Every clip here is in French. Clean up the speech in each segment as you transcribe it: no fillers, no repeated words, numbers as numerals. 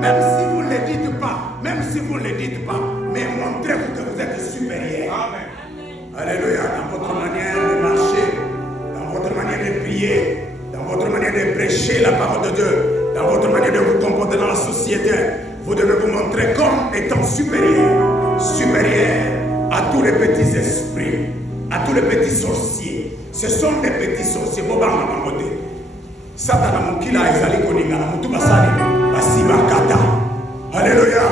Même si vous ne le dites pas, même si vous ne le dites pas, mais montrez-vous que vous êtes supérieur. Amen. Alléluia. Dans votre manière de marcher, dans votre manière de prier, dans votre manière de prêcher la parole de Dieu, dans votre manière de vous comporter dans la société, vous devez vous montrer comme étant supérieur. Supérieur à tous les petits esprits, à tous les petits sorciers. Ce sont des petits sorciers. Satan mukila ezali koninga na mutu basali basiba kata. Alléluia.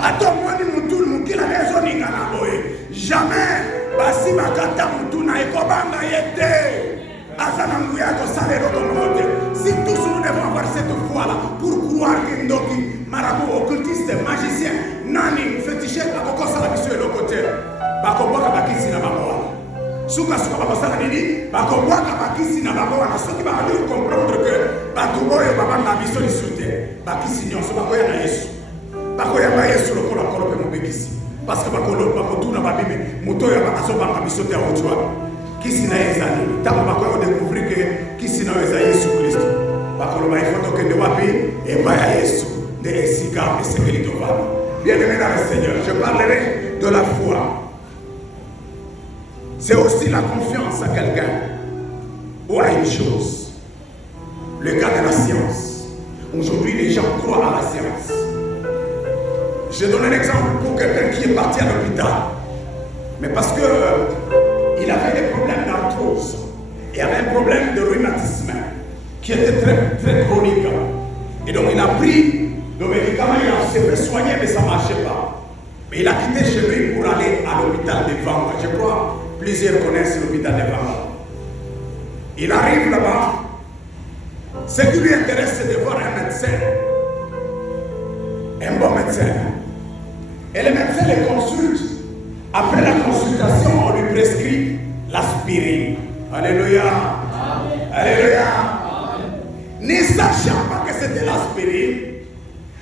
Attends moi ni mutu mukila nezo ninga na boye. Jamais basiba kata mutu na ekobanga yete. Azana nguya ko salero comme côté. Si tous nous devons avoir cette foi là pour croire que ndoki marabout occultiste magicien nani féticheur akokosa la biso de côté. Bakobwaka bakisi na bakoa. Suka bakosala nini bakobwaka bakisi na bakoa na soki bakali comprendre que batu oyo babanga biso lisute bakisi nyonso bakoya na Yesu bakoya na Yesu lokola kolope mobekisi parce que bakotuna babibi moto oyo azobanga biso te aotwa kisi na ezali ntango bakoya découvrir que kisi na eza Yesu Kristo bakoloba ifoto kende wapi epai ya Yesu nde esika esengeli tovanda. Bien-aimé dans le Seigneur, je parlerai de la foi. C'est aussi la confiance à quelqu'un ou à une chose. Le cas de la science. Aujourd'hui, les gens croient à la science. Je donne un exemple pour quelqu'un qui est parti à l'hôpital. Mais parce que il avait des problèmes d'arthrose. Il avait un problème de rhumatisme qui était très, très chronique. Et donc il a pris le médicament, il s'est fait soigner, mais ça ne marchait pas. Mais il a quitté chez lui pour aller à l'hôpital de Vanga. Je crois plusieurs connaissent l'hôpital de Vanga. Il arrive là-bas. Ce qui lui intéresse, c'est de voir un médecin. Un bon médecin. Et le médecin le consulte. Après la consultation, on lui prescrit l'aspirine. Alléluia. Amen. Alléluia. Amen. Ne sachant pas que c'était l'aspirine,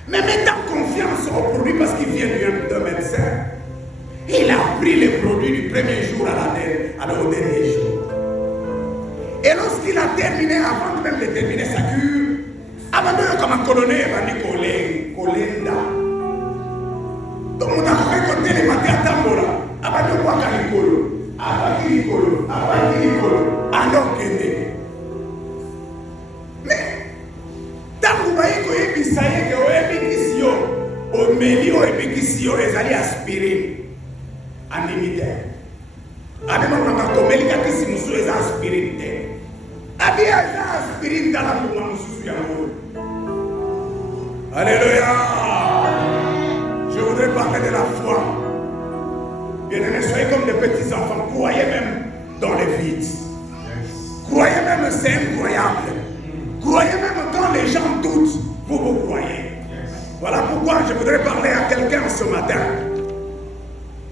mais mettant confiance au produit parce qu'il vient d'un médecin, il a pris le produit du premier jour au dernier jour. Et lorsqu'il a terminé, avant même de terminer sa cure, avant de comme un colonel, il va dire Colenda. Donc on a récolté les matins à Tambora, avant de voir Calicolo, avant Calicolo, avant Calicolo, alors qu'il est. Mais, tant que vous voyez que vous savez que vous avez au milieu et allez aspirer en limité. Avec mon comel qui nous souhaite aspirer. Avec aspirer dans la mouvement nous Alléluia. Je voudrais parler de la foi. Bien-aimés, soyez comme des petits enfants. Croyez même dans les vides. Croyez même, c'est incroyable. Croyez même quand les gens doutent, vous croyez. Voilà pourquoi je voudrais parler à quelqu'un ce matin.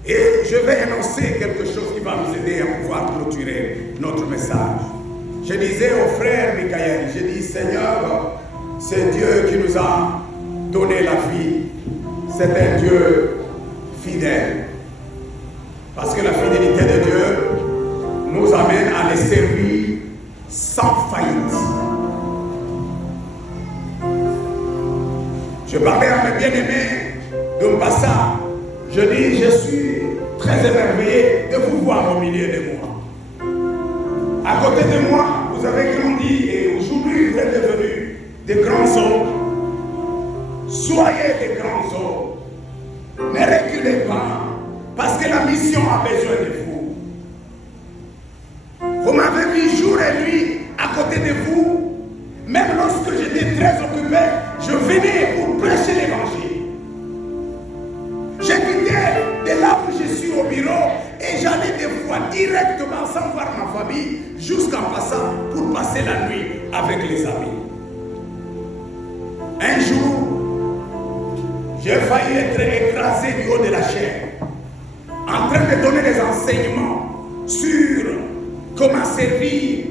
Et je vais énoncer quelque chose qui va nous aider à pouvoir clôturer notre message. Je disais au frère Michael, je dis Seigneur, c'est Dieu qui nous a donné la vie. C'est un Dieu fidèle. Parce que la fidélité de Dieu nous amène à les servir sans faillite. Je parlais à mes bien-aimés d'un passage. Je dis, je suis très émerveillé de vous voir au milieu de moi. À côté de moi, vous avez grandi et aujourd'hui vous êtes devenus des grands hommes. Soyez des grands hommes. Ne reculez pas, parce que la mission a besoin de vous. Vous m'avez vu jour et nuit à côté de vous. Même lorsque j'étais très occupé, je venais pour prêcher l'évangile. J'ai quitté de là où je suis au bureau et j'allais des fois directement sans voir ma famille jusqu'en passant pour passer la nuit avec les amis. Un jour, j'ai failli être écrasé du haut de la chair en train de donner des enseignements sur comment servir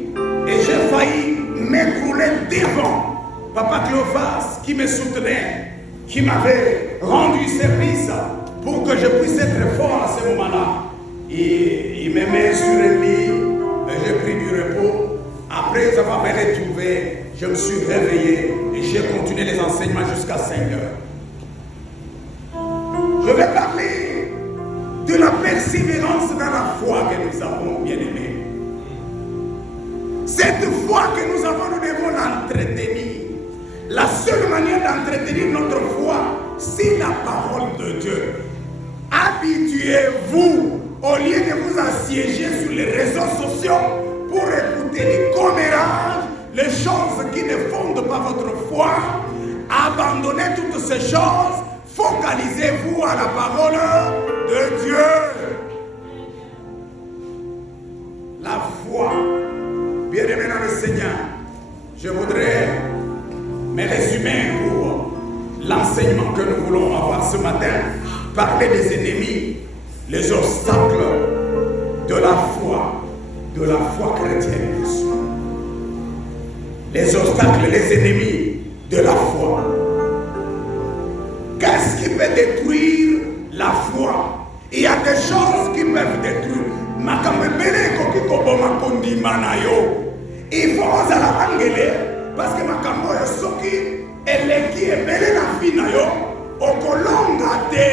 et j'ai failli m'écrouler devant Papa Cléophas qui me soutenait, qui m'avait rendu service pour que je puisse être fort à ce moment-là. Et il me met sur un lit, j'ai pris du repos. Après avoir me retrouvé, je me suis réveillé et j'ai continué les enseignements jusqu'à 5 heures. Je vais parler de la persévérance dans la foi que nous avons, bien-aimés. Cette foi que nous avons, nous devons l'entretenir. La seule manière d'entretenir notre foi, c'est la parole de Dieu. Habituez-vous, au lieu de vous assiéger sur les réseaux sociaux pour écouter les commérages, les choses qui ne fondent pas votre foi. Abandonnez toutes ces choses. Focalisez-vous à la parole de Dieu. La foi. Bien-aimés dans le Seigneur, je voudrais me résumer pour l'enseignement que nous voulons avoir ce matin. Parler des ennemis, les obstacles de la foi chrétienne. Les obstacles, les ennemis de la foi. Qu'est-ce qui peut détruire la foi? Il y a des choses qui peuvent détruire. Il faut oser la angele parce que makambo ya soki eleki ebele na vie na yo okolonga te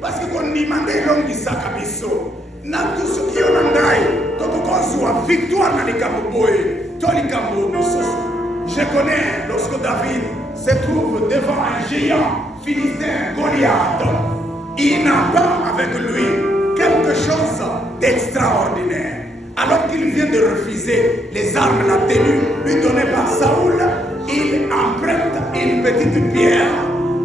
parce que kondima nde elongisaka biso na tusuki yo na ngai tokokozwa victoire na likambo boye to likambo mosusu. Je connais lorsque David se trouve devant un géant philistin, Goliath, il n'a pas avec lui quelque chose d'extraordinaire. Alors qu'il vient de refuser les armes, la tenue lui donnée par Saoul, il emprunte une petite pierre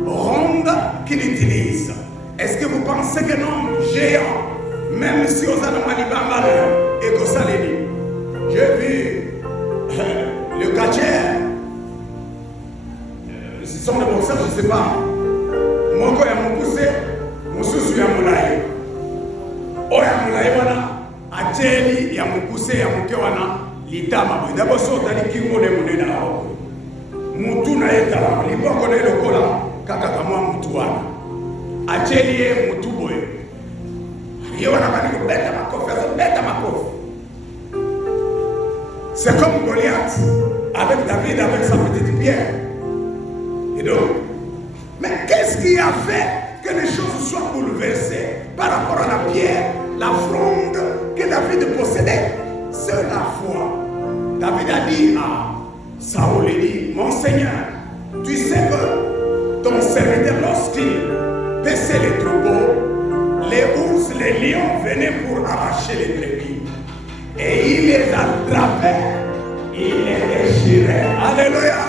ronde qu'il utilise. Est-ce que vous pensez qu'un homme géant, même si aux Maliba et Kosaleni, j'ai vu le catcher, ce sont des boxeurs, je ne sais pas, Moko ya Mokuse, Mosusu ya Moulaye, Oya Moulaye wana, Acheli ya Mokuse ya Moke wana, Litama, d'abord sotali kingo ne munena hao. Mutu na etala, liboko na elokola, kaka kamwa mutu wana. Acheli ye mutu boye. Yewana bani beta makofi. C'est comme Goliath, avec David, avec sa petite pierre. Et donc, mais qu'est-ce qui a fait que les choses soient bouleversées par rapport à la pierre, la fronde que David possédait? C'est la foi. David a dit à Saoul, il dit, mon Seigneur, tu sais que ton serviteur, lorsqu'il paissait les troupeaux, les ours, les lions venaient pour arracher les brebis. Et il les attrapait, il les déchirait. Alléluia!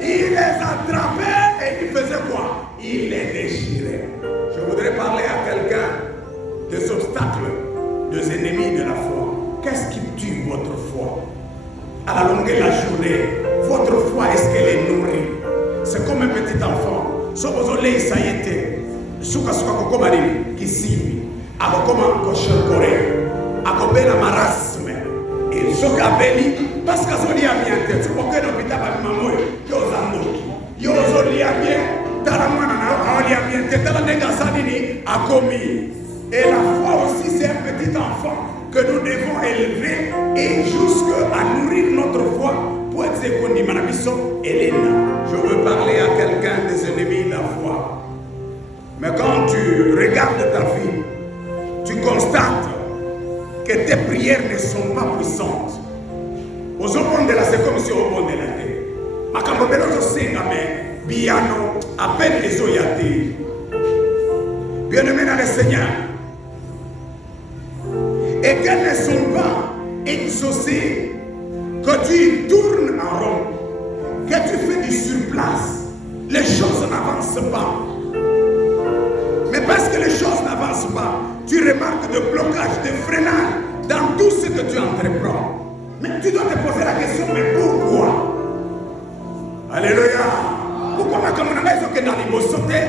Il les attrapait et il faisait quoi? Il les déchirait. Je voudrais parler à quelqu'un des obstacles, des ennemis de la foi. Qu'est-ce qui tue votre foi? À la longue de la journée, votre foi, est-ce qu'elle est nourrie? C'est comme un petit enfant. Sobozole Isayete, Sukasuka Kokomarini, Kisimi, Akokoma Koshokore, Akobela marasme, et Sokabeli, parce que Zoli a bien tête, c'est pourquoi l'hôpital a maman, Yozandoki, Yozoli a bien, Taramana, Ali a bien tête, Taranega Sanini a commis. Et la foi aussi, c'est un petit enfant que nous devons élever et jusqu'à nourrir notre foi pour être économie. Manamiso, Elena, je veux parler à quelqu'un des ennemis de la foi. Mais quand tu regardes ta vie, tu constates que tes prières ne sont pas puissantes. Aux opposés de la c'est comme si au bon de la terre. Ma cambobeloso sengame, biano, à peine les oyate. Bien-aimé dans le Seigneur. Et qu'elles ne sont pas exaucées, que tu tournes en rond, que tu fais du surplace, les choses n'avancent pas. Mais parce que les choses n'avancent pas, tu remarques de blocage, de freinage dans tout ce que tu entreprends. Mais tu dois te poser la question, mais pourquoi? Alléluia. Pourquoi ma kamonanga ezoke na libosote?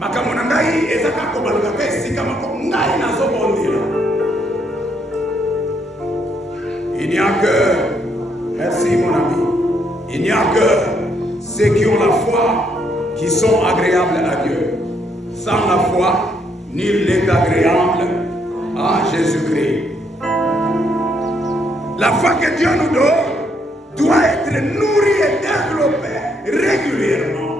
Ma kamonanga ezaka kobalukaka esika mako ngai nazobondela. Il n'y a que, merci mon ami, il n'y a que ceux qui ont la foi qui sont agréables à Dieu. Sans la foi, nul n'est agréable à Jésus-Christ. La foi que Dieu nous donne doit être nourrie et développée régulièrement.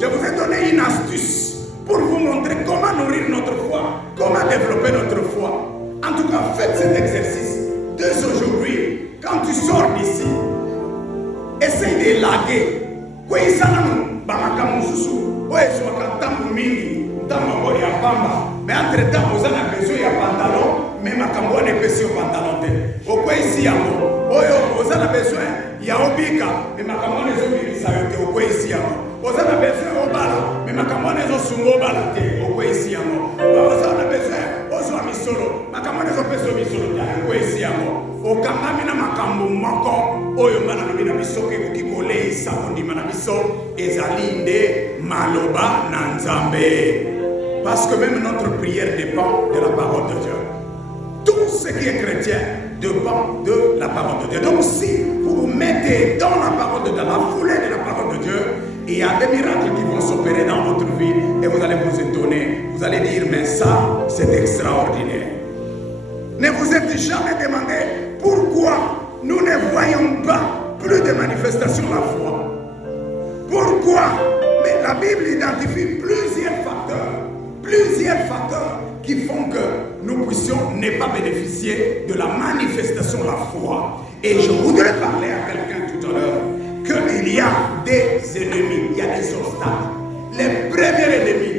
Je vous ai donné une astuce pour vous montrer comment nourrir notre foi, comment développer notre foi. En tout cas, faites cet exercice dès aujourd'hui. Quand tu sors d'ici, essaye de laguer. Mais entre-temps, vous avez besoin de pantalon, mais ma cambo n'est pas sur pantalon. Pourquoi ici, vous avez besoin de obika, mais ma cambo n'est pas sur pourquoi ici, vous avez besoin de bala, mais ma cambo n'est pas sur balate. Pourquoi ici, vous avez besoin de misolo, ma cambo n'est pas sur misolo. Pourquoi ici, au Kamamina Makambo Mako, Oyo Manamina Bisoke, Kikole, Samondi Manabiso, Ezalinde, Maloba, Nanzambe. Parce que même notre prière dépend de la parole de Dieu. Tout ce qui est chrétien dépend de la parole de Dieu. Donc si vous vous mettez dans la parole de Dieu, dans la foulée de la parole de Dieu, il y a des miracles qui vont s'opérer dans votre vie et vous allez vous étonner. Vous allez dire, mais ça, c'est extraordinaire. Ne vous êtes jamais demandé pourquoi nous ne voyons pas plus de manifestations de la foi. Pourquoi? Mais la Bible identifie plusieurs facteurs qui font que nous puissions ne pas bénéficier de la manifestation de la foi. Et je voudrais parler à quelqu'un tout à l'heure qu'il y a des ennemis, il y a des obstacles. Le premier ennemi,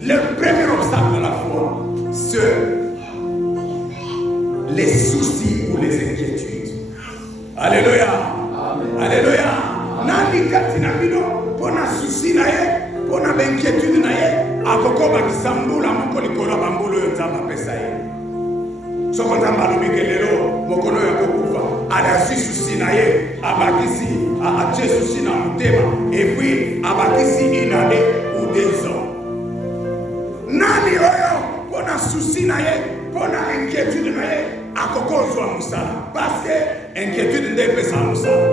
le premier obstacle de la foi, c'est les soucis ou les inquiétudes. Alléluia. Amen. Alléluia. Nani katina bino pona souci na ye, pona inquiétude na ye, akoko bakisambula moko likolo bambolo yo nzamba pesa ye. Soko nzamba lobi kelelo mokono ya kokufa, ala si souci na ye, abakisi a tche souci na mutema et puis abakisi une année ou 2 ans. Nani oyo pona souci na ye, pona inquiétude na ye, akokozwa musala parce que inquiétude nde pesa musala.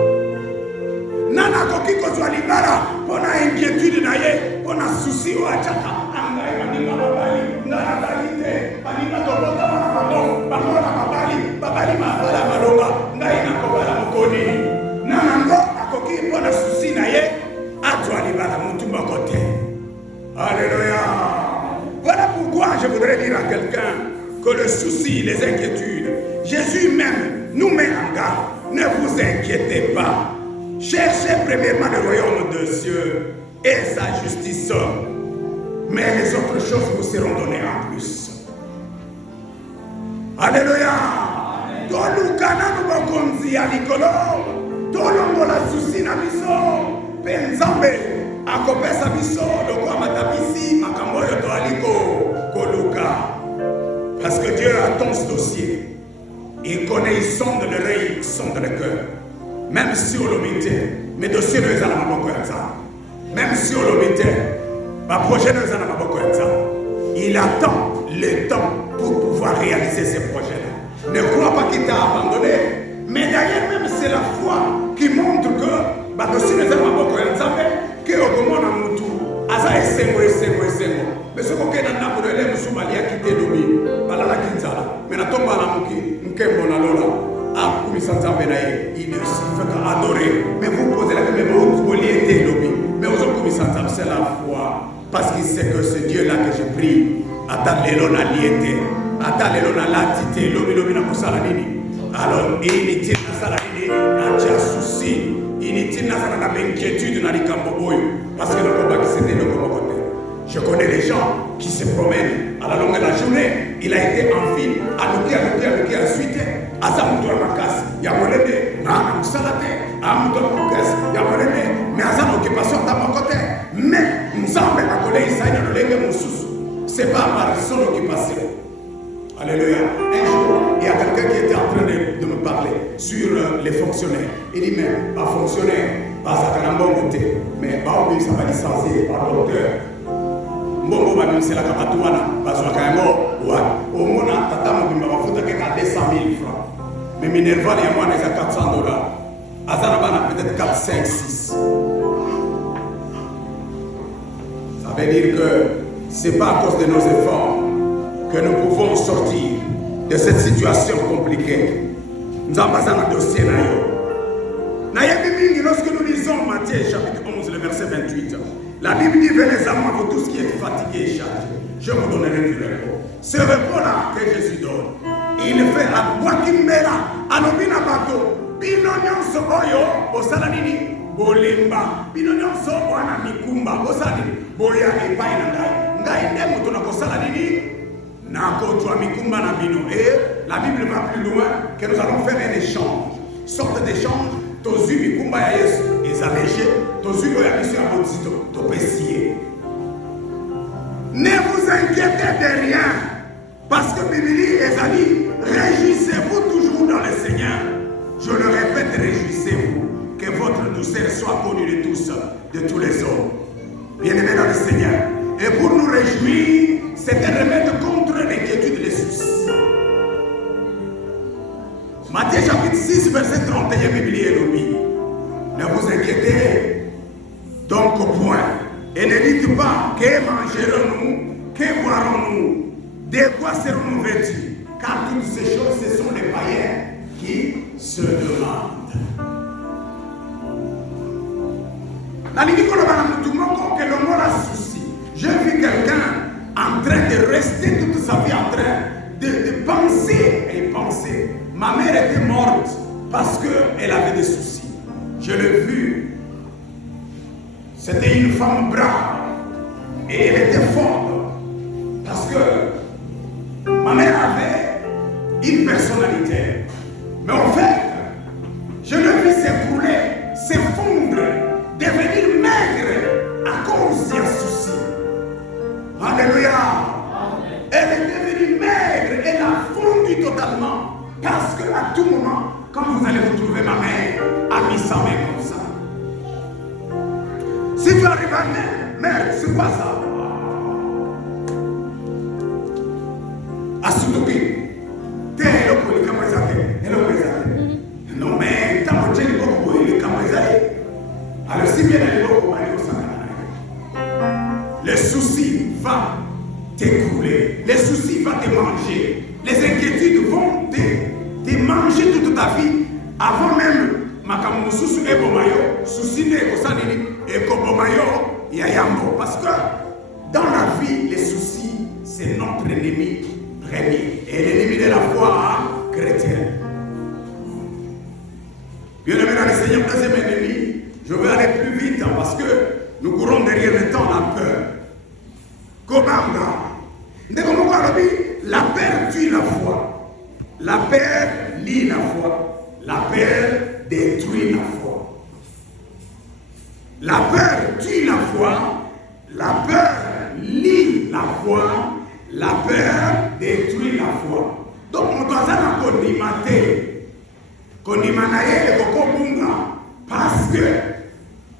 Nana koki kozwa libala pona inquiétude na ye, pona souci o achaka angai maninga babali ngana balite baninga tobota bana babali mabala maloba ngai na kobala mokoni. Nana ngo akoki pona souci na ye atwa libala mutumba kote. Alléluia. Voilà pourquoi je voudrais dire à quelqu'un que le souci, les inquiétudes, Jésus même nous met en garde. Ne vous inquiétez pas. Cherchez premièrement le royaume de Dieu et sa justice. Mais les autres choses vous seront données en plus. Alléluia. Tolukana nubokonzi alikolo. Tolongola susi na biso. Penzambe akopesa biso lokwa matabisi makamboyo to aliko koluka. Parce que Dieu attend ce dossier. Il connaît, il sonde l'oreille, il sonde le cœur. Même si on le mettait, mes dossiers ne sont pas beaucoup. Même si on le mettait, ma projet ne sont pas beaucoup. Il attend le temps pour pouvoir réaliser ces projets-là. Ne crois pas qu'il t'a abandonné. Mais d'ailleurs, même c'est la foi qui montre que ma dossier ne sont pas beaucoup. Que au comment on a tout. Aza esengo. Mais ce qu'on a pour les Somalie a quitté Domi, Balala Kinzala, mais na tomba la muki, Nkembo na Lola, ah, Kumisanta Benaye, il ne fait qu'adorer. Mais vous posez la question, mais vous vouliez Domi, mais vous avez Kumisanta, c'est la foi, parce qu'il sait que ce Dieu-là que j'ai pris, attends l'élona liété, attends l'élona latité, lobi na Mosalanini. Alors, inutile na Salanini, na tia souci, inutile na Salana inquiétude na Likambo Boyo, parce que le combat qui c'était le combat. Je connais les gens qui se promènent à la longue de la journée. Il a été en file, à ensuite, à Zamoutoua Makas, Yamolene, à Moussalate, à Moutoua Makas, Yamolene, mais à son occupation dans mon côté. Mais nous avons un collègue, ça y est, nous c'est pas par son occupation. Alléluia. Un jour, il y a quelqu'un qui était en train de me parler sur les fonctionnaires. Il dit, mais pas fonctionnaire, pas ça un bon côté, mais pas oublier, ça va licencier, pas docteur. Mbongo ba c'est la kapatuana bazwaka yango wa omona tata mobimba bafuta ke 200 000 francs mais Minerval ya mwana eza $400 azana bana peut-être 4 5 6. Ça veut dire que c'est pas à cause de nos efforts que nous pouvons sortir de cette situation compliquée. Nous avons besoin d'un dossier lorsque nous lisons Matthieu chapitre 11 le verset 28. La Bible dit, venez à moi, vous tous qui êtes fatigués je vous donnerai du repos. Ce repos-là que Jésus donne, il fait à Boakimbela, à Nobina Bato, Binonyon Soboyo, au Salanini, Bolimba, Binonyon Soboana Mikumba, au Salanini, Boya et Painandai, Ngaïne Moutonako Salanini, Nako Tua Mikumba Nabino. Et la Bible va plus loin que nous allons faire un échange. Sorte d'échange, Tozu Mikumba Yayesu, et allégé, Tozu Oyamisu Abotito, Topessier. Ne vous inquiétez de rien, parce que Bible et Zali, réjouissez-vous toujours dans le Seigneur. Je le répète, réjouissez-vous, que votre douceur soit connue de tous, de tous les hommes. Bien-aimés dans le Seigneur. Et pour nous réjouir, c'est de remettre contre l'inquiétude et les soucis. Matthieu chapitre 6, verset 31, Bible et Lobi. Ne vous inquiétez donc au point. Et ne dites pas, que mangerons-nous, que boirons-nous, de quoi serons-nous vêtus? Car toutes ces choses, ce sont les païens qui se demandent. J'ai vu quelqu'un en train de rester toute sa vie en train de penser et penser. Ma mère était morte parce qu'elle avait des soucis. Je l'ai vu. C'était une femme brave et elle était forte parce que ma mère avait une personnalité. Mais en fait, je l'ai vu s'écrouler, s'effondrer, devenir maigre à cause d'un souci. Alléluia. Elle est devenue maigre, elle a fondu totalement. Parce qu'à tout moment, quand vous allez vous trouver ma mère, a mis sa main comme ça. Si tu arrives à mère, c'est pas ça. Asutoki. Non, mais tant que tu es beaucoup, il est comme ça. Alors, si bien elle est beaucoup, le souci va t'écrouler, les soucis vont te manger, les inquiétudes vont te manger toute ta vie avant même makamususu ebomayo, souci ne kosanini ekobomayo yayambo. Parce que dans la vie, les soucis, c'est notre ennemi premier et l'ennemi de la foi chrétienne. Bien-aimé dans le Seigneur, deuxième ennemi, je vais aller plus vite parce que nous courons derrière le temps, la peur. Comment la peur tue la foi. La peur lie la foi. La peur détruit la foi. La peur tue la foi. La peur lie la foi. La peur détruit la foi. Donc on doit s'en condimenter. Condimanaye et kokobunga. Parce que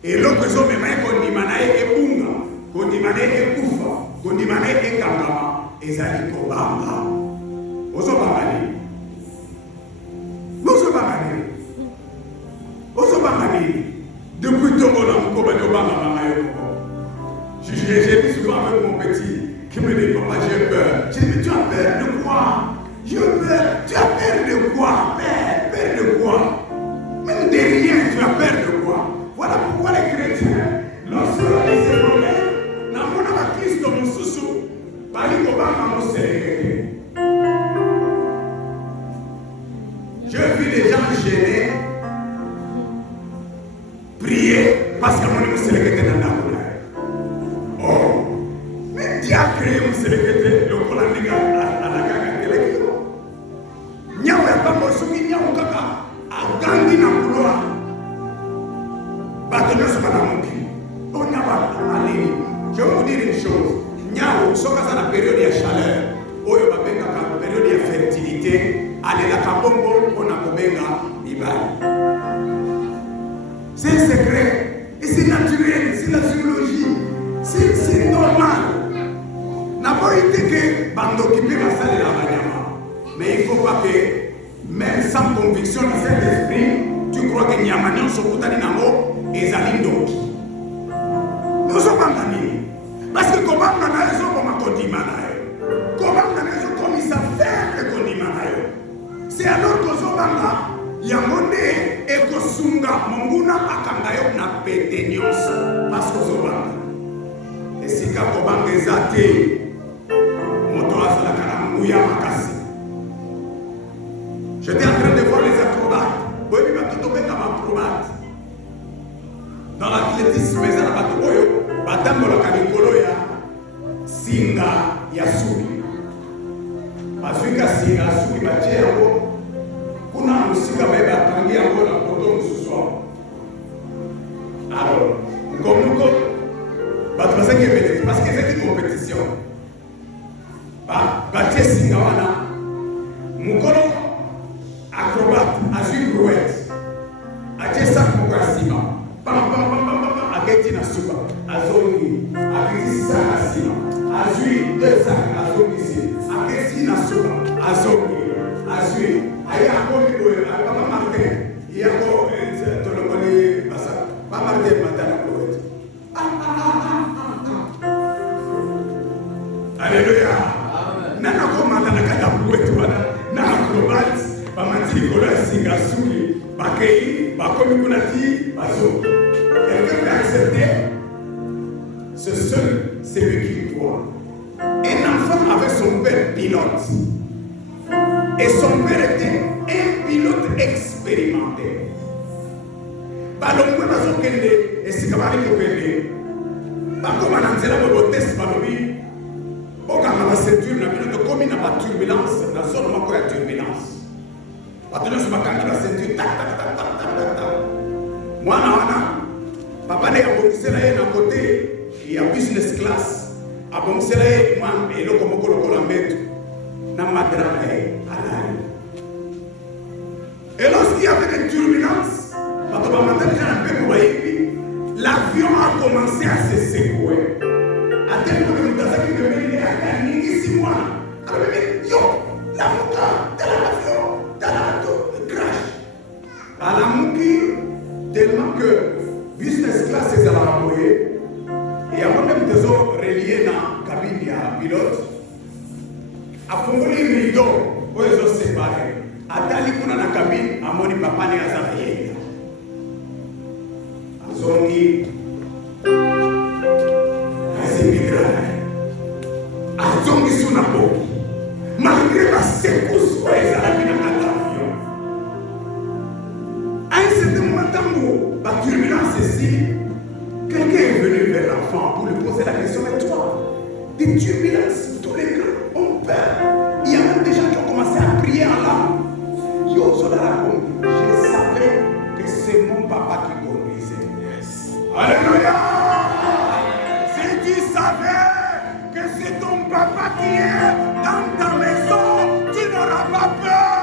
et l'autre chose même condimanaye et bunga. Condimanaye et kufa. Condimanaye et kangama. Ezali kobamba. Ozo bambani. Ozo bambani. Ozo bambani. Depuis Togo dans mon copain de Bamba. J'ai dit souvent avec mon petit qui me dit papa j'ai peur. J'ai dit mais tu as peur de quoi? J'ai peur. Tu as peur de quoi? Peur de quoi? Même de rien tu as peur de quoi? Voilà pourquoi les chrétiens lorsque ils se promènent dans mon Christ dans mon sous-sous. Je vis des gens gênés prier parce que mon Dieu était dans la boule. Oh, mais Dieu a créé mon sélecté, le Colandiga à la gaga. Niaou est pas mon souki, niaou kaka, à Gandhi na couloir. Bâtonneau sur la monkey. On n'y a pas allez. Je vais vous dire une chose. Niaou, ce que la période de chaleur, oyo babenga ka période de fertilité, allez la kabombo on a kobenga ibali. C'est un secret et c'est naturel, c'est la zoologie, c'est normal. N'a pas été que bando qui peut passer la banyama, mais il faut pas que même sans conviction dans cet esprit, tu crois que nyamanion sokutani nango ezalindoki. Nous sommes pas gagnés. Parce que comment on a raison pour ma condimanayo? Comment on a raison comme il s'affirme condimanayo? C'est alors que Zobanga, Yamonde et Kosunga, Monguna Akangayo na pété nyonso. Parce que Zobanga. Et si Kakobanga ezate, nguya makasi. J'étais en train de voir les acrobates. Oui, mais tu tombes comme acrobate. Dans l'athlétisme, mais à Batoyo, Batambola Kanikoloya, Singa Yasui. Azuka Singa Yasui, Bachero, Kuna Musika Beba, Tangi Angola, Poto ce soir. Alors, comme nous, parce que c'est une compétition. Baché Singa Wana, Mukolo, acrobate, Azui Brouette, Aché Sak Mokasima. Ageti na suba azongi ageti sana sima azui deux sacs azongi si ageti na suba azongi azui aya akomi boye akama martin yako tolokoli basa ba martin matana boye Alléluia nana ko matana kata boye wana na acrobat ba mantili ko la singa suli bakei bakomi kunati bazongi. Quelqu'un peut accepter, c'est seul, c'est lui qui croit. Un enfant avait son père pilote. Et son père était un pilote expérimenté. Balongwe bazokende, et si kabari kopende. Bakoma nanzela bobo test balobi. Okanga ba ceinture na bino to komi na ba turbulence, na zone moko ya turbulence. Batono so bakanga ba ceinture tak tak tak tak tak tak. Mwana papa ne abongisela ye na côté ya business class abongisela ye mwa eloko moko lokola mbeto na madrama ye alali. Et lorsqu'il y avait des turbulences, l'avion a commencé à se secouer. À tel point que nous avons vu que il est à Ningisi moi. Alors yo, la moto de l'avion, dans la crash. À la mouki, tellement que business class est à la envoyer. Et avant même des autres reliés dans la cabine à pilote, à Fongoli rideau, où ils ont séparé. À Talikuna dans la cabine, à Moni Papa ne Azaraye. À Zongi, à Zimigrana, à Zongi Sunapo, malgré la secousse, où ils ont mis dans l'avion. À un certain moment, la turbulence ici, quelqu'un est venu vers l'enfant pour lui poser la question, mais toi, des turbulences, tous les gars ont peur. Il y a même des gens qui ont commencé à prier en langue. Yo, je savais que c'est mon papa qui conduisait. Yes. Alléluia! Si tu savais que c'est ton papa qui est dans ta maison, tu n'auras pas peur.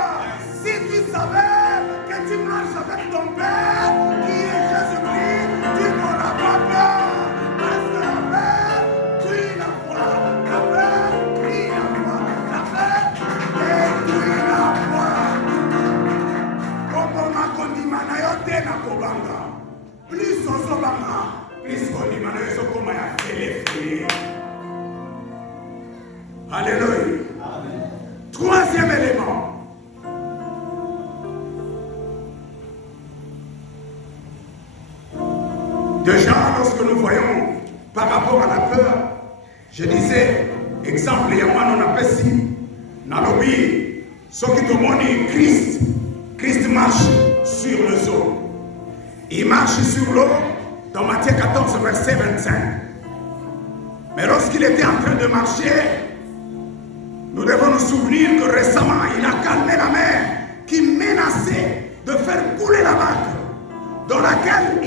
Si tu savais que tu marches avec ton père, qui est Jésus-Christ, tu n'auras pas peur. Parce que la paix tue la foi. La paix tue la foi. La paix détruit la foi. Plus on s'en va, plus on dit maintenant comment il y a fait. Alléluia. Troisième élément. Déjà, lorsque nous voyons par rapport à la peur, je disais, exemple, il y a moi, on appelle si, Nalobi, ce qui te montre Christ marche sur le sol. Il marche sur l'eau dans Matthieu 14, verset 25. Mais lorsqu'il était en train de marcher, nous devons nous souvenir que récemment, il a calmé la mer qui menaçait de faire couler la barque dans laquelle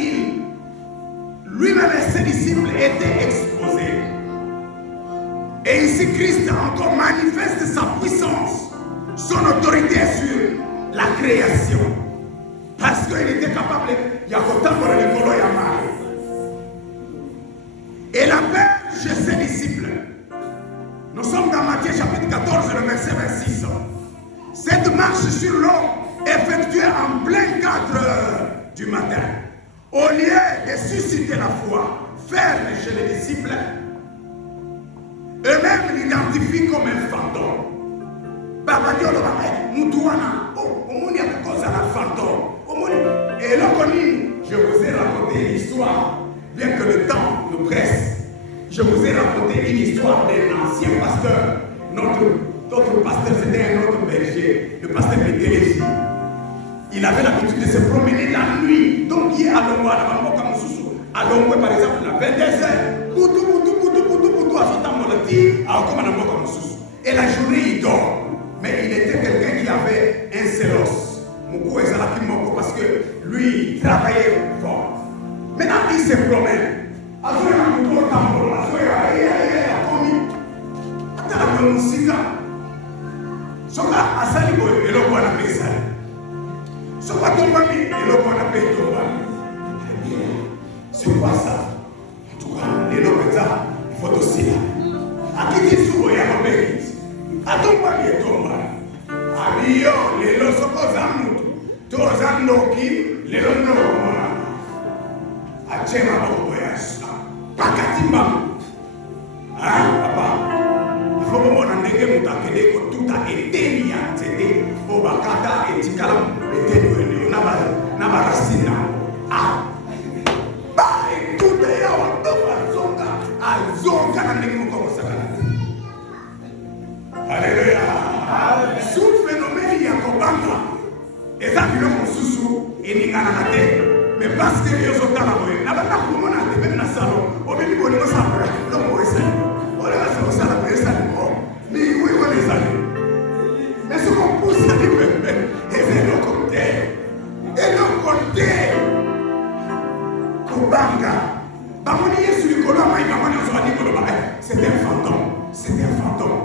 lui-même et ses disciples étaient exposés. Et ici, Christ encore manifeste sa puissance, son autorité sur la création. Parce qu'il était capable, il y a autant pour les colos et amare. Et la paix chez ses disciples. Nous sommes dans Matthieu chapitre 14, le verset 26. Cette marche sur l'eau effectuée en plein 4 heures du matin. Au lieu de susciter la foi ferme chez les disciples, eux-mêmes l'identifient comme un fantôme. Baba Dieu le barré, Moutouana, on y a cause à la fantôme. Et là, je vous ai raconté l'histoire, bien que le temps nous presse. Je vous ai raconté une histoire d'un ancien pasteur, notre D'autres pasteurs, c'était un autre berger, le pasteur Bétélési. Il avait l'habitude de se promener la nuit. Donc, il est à Longwa, à Longwa, par exemple, la 22h, et la journée, il dort. Mais il était quelqu'un qui avait un sélos. Parce que lui, il travaillait fort. Maintenant, il se promène. C'est quoi ça? En tout cas, les lois, il faut aussi là. À qui dit souvent, il y a un peu. À ton mari et ton mari. Abiyo, les lois sont aux amours. Tous les amours qui, les lois non. À Tchema, au voyage. Pas qu'à Timba. Hein, papa? Il faut que mon année, mon tout a été mis à t'aider. Au Bakata et Tikalam, et Ténoué, Naba Racina. Ah! Alléluia. Sous phénomène Yakobanga, et ça qui est sous et Ninganate, mais parce que les autres ont n'a pas de même dans le salon, au milieu de l'eau, l'homme est salé. On est salé, on est salé, mais oui, on est salé. Mais ce qu'on pousse à dire, et c'est le côté, et le côté, Kobanga. C'est un fantôme. C'est un fantôme.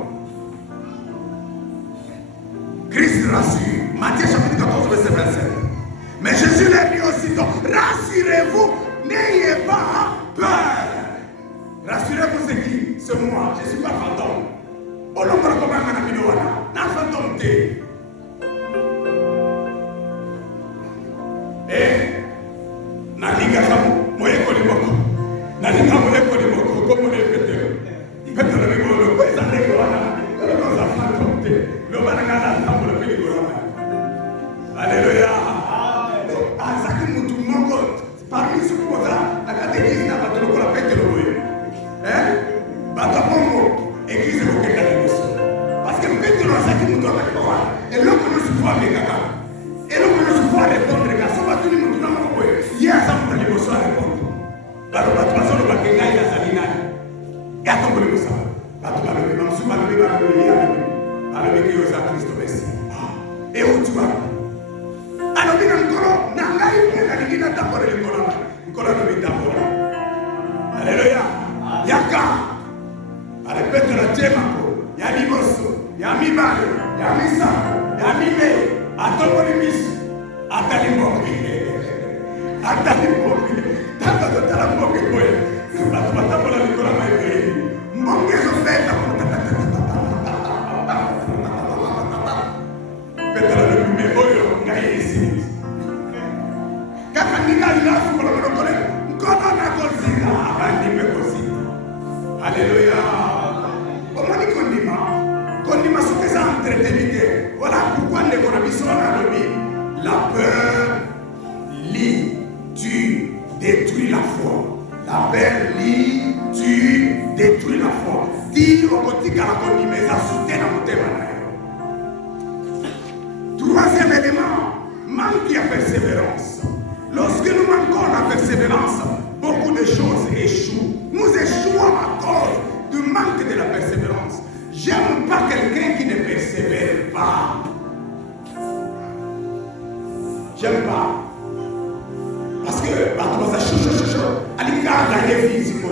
Christ rassure. Matthieu chapitre 14, verset 27. Mais Jésus leur dit aussitôt, rassurez-vous, n'ayez pas peur. Rassurez-vous, c'est qui? C'est moi. Je ne suis pas fantôme. On ne peut pas un fantôme. Et Nalinga Kamu, Moye Kolimoko. Nalinga Moye Kolimoko, comme on est pété. Pété le Bible, le président de Gorana, le président fantôme, le Banagana, le pays de Gorana. Alléluia. Azaki Moutou Mongo, parmi ceux qui sont là, la catégorie n'a pas de la pété le Moye. Hein? Batapongo, église de Kokenda de Moussi. Parce que pété le Azaki Moutou avec moi, et l'homme que nous souffrons avec Kaka. Et l'homme que nous souffrons répondre, les gars, ça va tout le monde. Il y a ça pour les besoins à répondre. La rotation de Bakenga et la Salina. Et à ton bout de ça. La tombe avec le Mamsou, avec le avec le Christ Messi. Et où tu vas? Alors, il y a un colon, n'a il y a un tapor et le colon. Un colon de tapor. Alléluia. Yaka. Allez, pète la Djemako. Y'a Liboso. Y'a Mibale. Y'a Misa. Y'a Mime. À ton bout de Miss. À ta limboque. Atali moki, tata tata moki boy. Tata tata bola Nicola mai. Monge so feta. Petra le me oyo ngai isi. Kaka ninga ilafu kola kola. Kola na kozika, abandi me kozika. Alléluia. Omani kondima. Kondima sokeza entretenite. Voilà pourquoi les conditions à l'objet. La peur lit. Tu détruis la foi. La peur lit, tu détruis la foi. Dis au côté que la condimation soutient dans mon témoignage. Troisième élément, manque de persévérance. Lorsque nous manquons la persévérance, beaucoup de choses échouent. Nous échouons à cause du manque de la persévérance. J'aime pas quelqu'un qui ne persévère pas. J'aime pas. Parce que, allez, gagner physiquement.